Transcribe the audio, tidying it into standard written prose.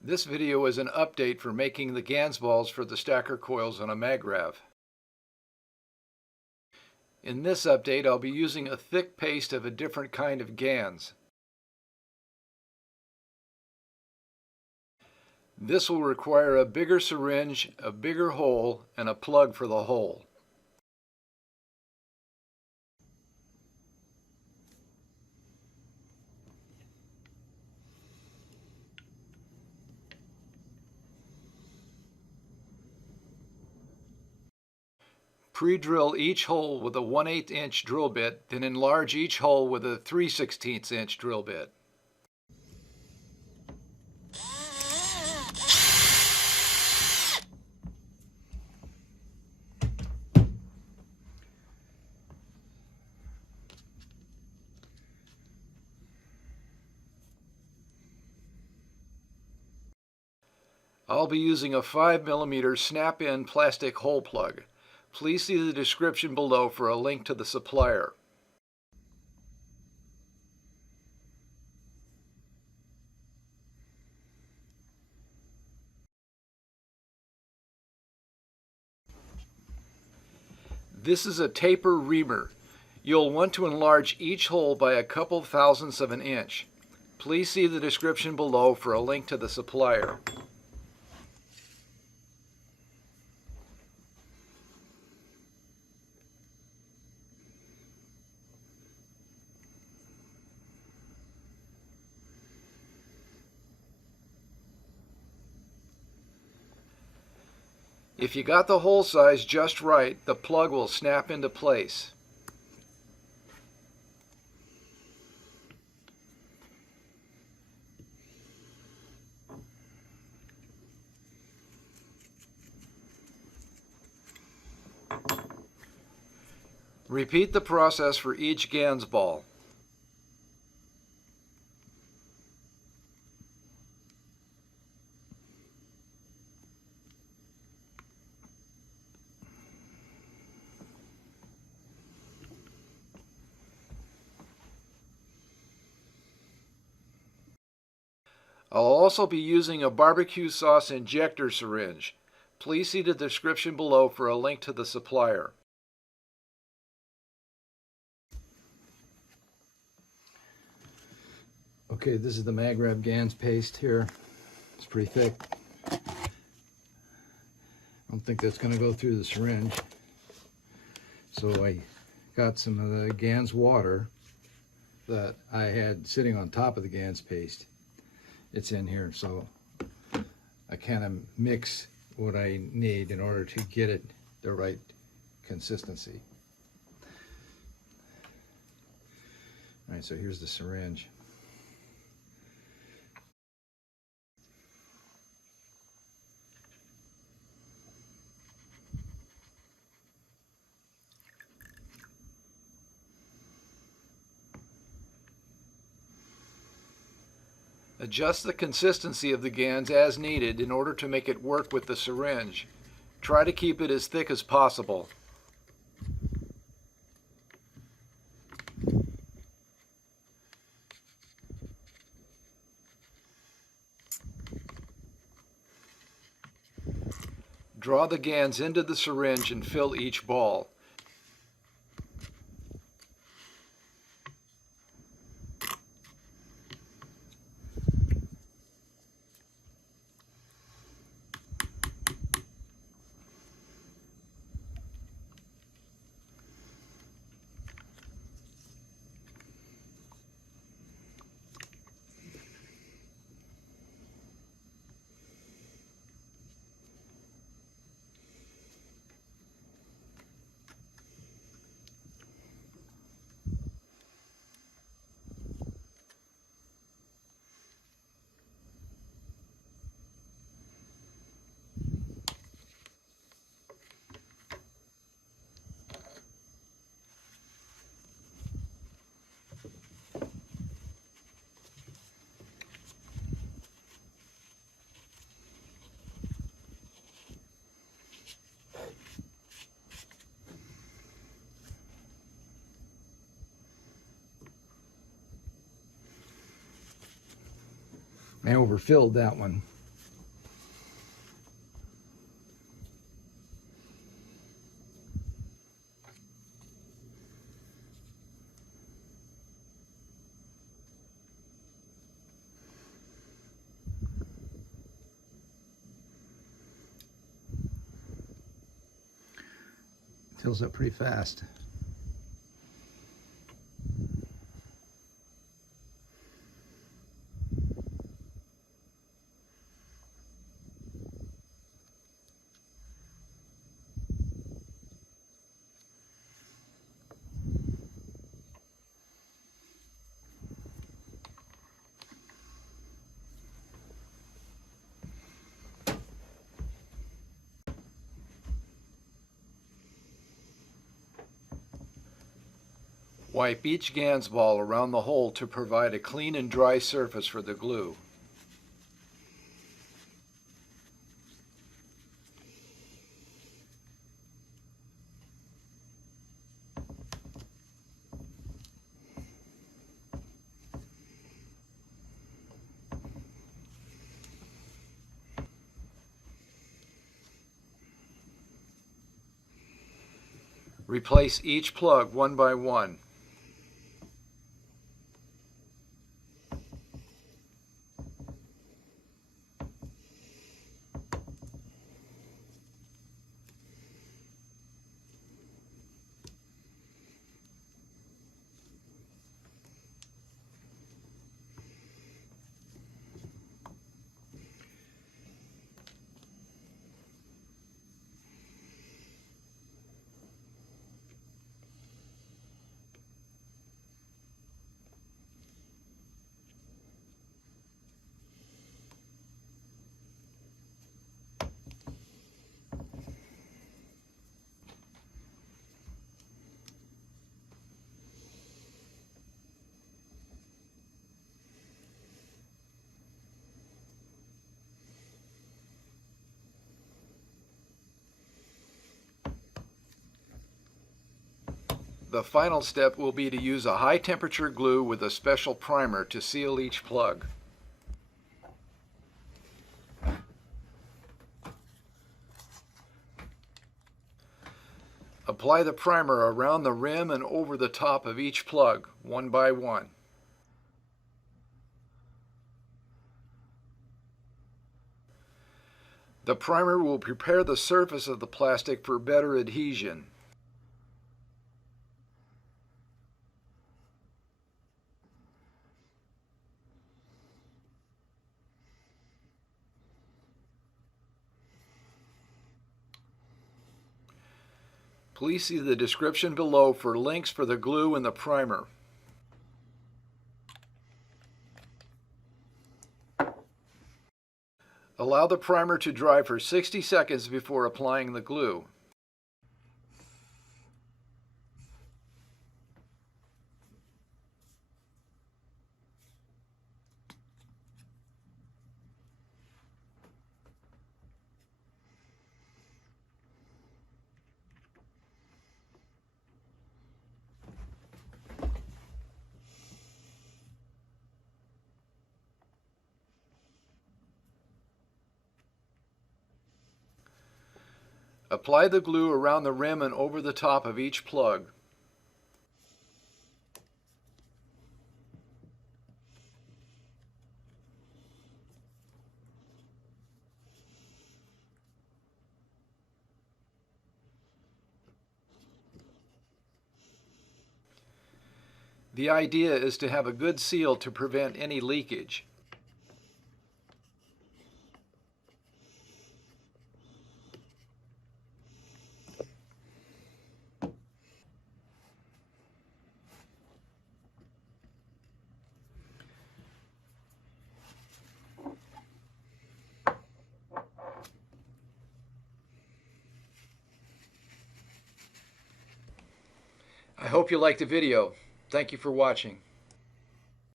This video is an update for making the GANs balls for the stacker coils on a Magrav. In this update, I'll be using a thick paste of a different kind of GANs. This will require a bigger syringe, a bigger hole, and a plug for the hole. Pre-drill each hole with a 1/8 inch drill bit, then enlarge each hole with a 3/16 inch drill bit. I'll be using a 5mm snap-in plastic hole plug. Please see the description below for a link to the supplier. This is a taper reamer. You'll want to enlarge each hole by a couple thousandths of an inch. Please see the description below for a link to the supplier. If you got the hole size just right, the plug will snap into place. Repeat the process for each GANs ball. I'll also be using a Barbeque Sauce Injector Syringe. Please see the description below for a link to the supplier. Okay, this is the Magrav GANs paste here. It's pretty thick. I don't think that's going to go through the syringe. So I got some of the GANs water that I had sitting on top of the GANs paste. It's in here, so I kind of mix what I need in order to get it the right consistency. All right, so here's the syringe. Adjust the consistency of the GANs as needed in order to make it work with the syringe. Try to keep it as thick as possible. Draw the GANs into the syringe and fill each ball. I overfilled that one. fills up pretty fast. Wipe each GANs ball around the hole to provide a clean and dry surface for the glue. Replace each plug one by one. The final step will be to use a high temperature glue with a special primer to seal each plug. Apply the primer around the rim and over the top of each plug, one by one. The primer will prepare the surface of the plastic for better adhesion. Please see the description below for links for the glue and the primer. Allow the primer to dry for 60 seconds before applying the glue. Apply the glue around the rim and over the top of each plug. The idea is to have a good seal to prevent any leakage. I hope you liked the video. Thank you for watching.